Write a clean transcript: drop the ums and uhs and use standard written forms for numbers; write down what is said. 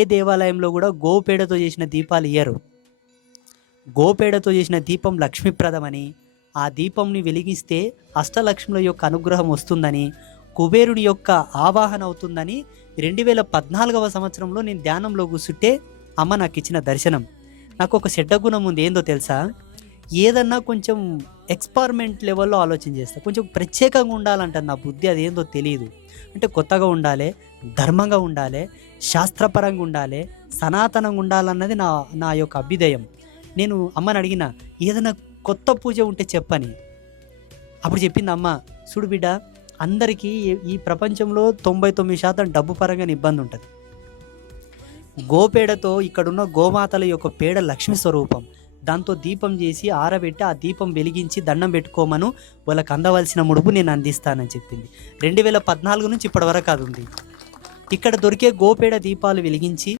ఏ దేవాలయంలో కూడా గోపేడతో చేసిన దీపాలు ఇయ్యరు. గోపేడతో చేసిన దీపం లక్ష్మీప్రదమని, ఆ దీపంని వెలిగిస్తే అష్టలక్ష్ముల యొక్క అనుగ్రహం వస్తుందని, కుబేరుని యొక్క ఆవాహన అవుతుందని 2014వ సంవత్సరంలో నేను ధ్యానంలో కూర్చుంటే అమ్మ నాకు ఇచ్చిన దర్శనం. నాకు ఒక చెడ్డ గుణం ఉంది, ఏందో తెలుసా? ఏదన్నా కొంచెం ఎక్స్పెరిమెంట్ లెవెల్లో ఆలోచన చేస్తా. కొంచెం ప్రత్యేకంగా ఉండాలంట నా బుద్ధి, అదేందో తెలియదు. అంటే కొత్తగా ఉండాలి, ధర్మంగా ఉండాలి, శాస్త్రపరంగా ఉండాలి, సనాతనంగా ఉండాలన్నది నా నా యొక్క అభ్యుదయం. నేను అమ్మని అడిగిన, ఏదైనా కొత్త పూజ ఉంటే చెప్పని. అప్పుడు చెప్పింది అమ్మ, చూడు బిడ్డ, అందరికీ ఈ ప్రపంచంలో 99% డబ్బు పరంగా ఇబ్బంది ఉంటుంది. గోపేడతో ఇక్కడున్న గోమాతల యొక్క పేడ లక్ష్మి స్వరూపం. దాంతో దీపం చేసి ఆరబెట్టి ఆ దీపం వెలిగించి దండం పెట్టుకోమను, వాళ్ళకి అందవలసిన ముడుపు నేను అందిస్తానని చెప్పింది. 2014 నుంచి ఇప్పటి వరకు అది ఉంది. ఇక్కడ దొరికే గోపేడ దీపాలు వెలిగించి